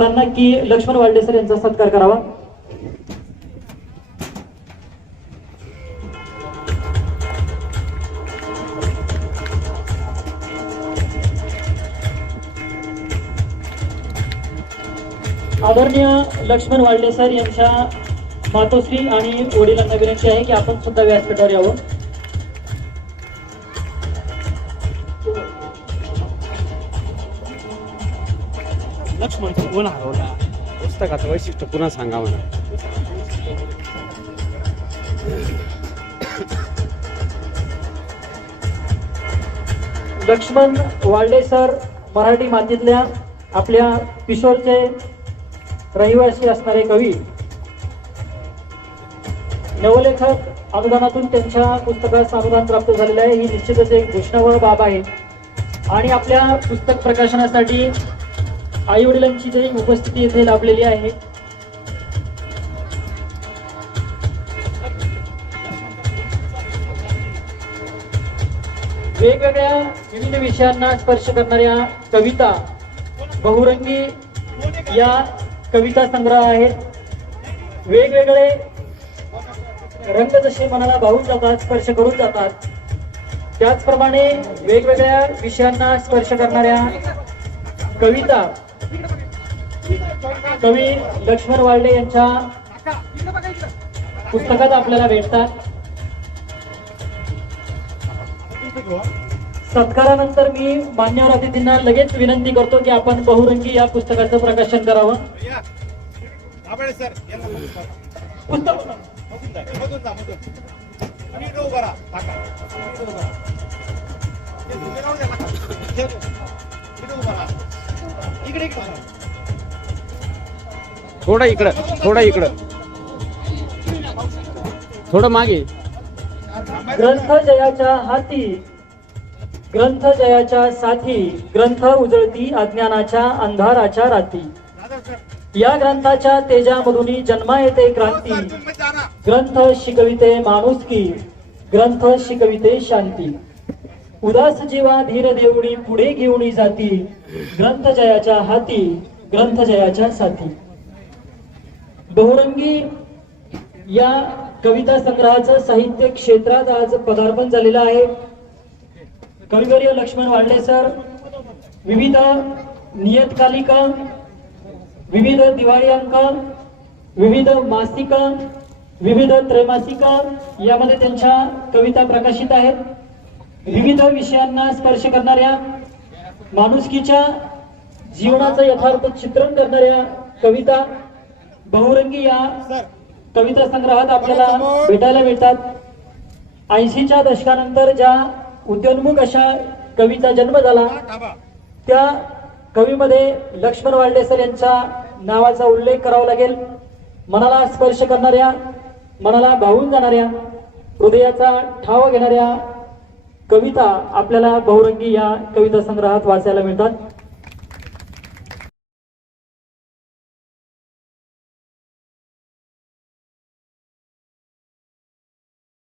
की लक्ष्मण वाल्डे सर यांचा सत्कार करावा? आदरणीय लक्ष्मण वाल्डे सर यांच्या मातोश्री आणि वडिलांना विनंती आहे की आपण सुद्धा व्यासपीठावर यावं. लक्ष्मण कोण हरवला. पुस्तकाचं वैशिष्ट्य पुन्हा सांगा म्हणा. लक्ष्मण वाल्डे सर मराठी मातीतल्या आपल्या पिशोरचे रहिवासी असणारे कवी नवलेखक अनुदानातून त्यांच्या पुस्तकास अनुदान प्राप्त झालेलं आहे. ही निश्चितच एक घोषणावह बाब आहे. आणि आपल्या पुस्तक प्रकाशनासाठी आई वडिलांची जी उपस्थिती येथे लाभलेली आहे. वेगवेगळ्या विविध विषयांना स्पर्श करणाऱ्या कविता बहुरंगी या कविता संग्रह आहेत. वेगवेगळे रंग जसे मनाला भाऊन जातात स्पर्श करून जातात. त्याचप्रमाणे वेगवेगळ्या विषयांना स्पर्श करणाऱ्या कविता कवी लक्ष्मण वाल्डे यांच्या पुस्तकात आपल्याला भेटतात. सत्कारानंतर मी मान्यवर अतिथींना लगेच विनंती करतो की आपण बहुरंगी या पुस्तकाचं प्रकाशन करावं. पुस्तक थोडं इकडं थोडं इकडं. थोडं मागे. ग्रंथ जयाच्या हाती ग्रंथ जयाच्या साथी ग्रंथ उजळती अज्ञानाच्या अंधाराच्या राती. या ग्रंथाच्या तेजामधून जन्मा येते क्रांती. ग्रंथ शिकविते माणुसकी ग्रंथ शिकविते शांती. उदास जीवा धीर देवणी पुढे घेऊन जाती. ग्रंथ जयाच्या हाती ग्रंथ जयाच्या साथी. बहुरंगी या कविता संग्रहाचं साहित्य क्षेत्रात आज पदार्पण झालेलं आहे. कविवर्य लक्ष्मण वाढले सर विविध नियतकालिका विविध दिवाळी अंक विविध मासिका विविध त्रैमासिका यामध्ये त्यांच्या कविता प्रकाशित आहेत. विविध विषयांना स्पर्श करणाऱ्या माणुसकीच्या जीवनाचं यथार्थ चित्रण करणाऱ्या कविता बहुरंगी या कविता संग्रहात आपल्याला भेटायला मिळतात. ऐंशीच्या दशकानंतर ज्या उद्योन्मुख अशा कवीचा जन्म झाला त्या कवीमध्ये लक्ष्मण वाल्डे सर यांच्या नावाचा उल्लेख करावा लागेल. मनाला स्पर्श करणाऱ्या मनाला भावून जाणाऱ्या हृदयाचा ठाव घेणाऱ्या कविता आपल्याला बहुरंगी या कविता संग्रहात वाचायला मिळतात.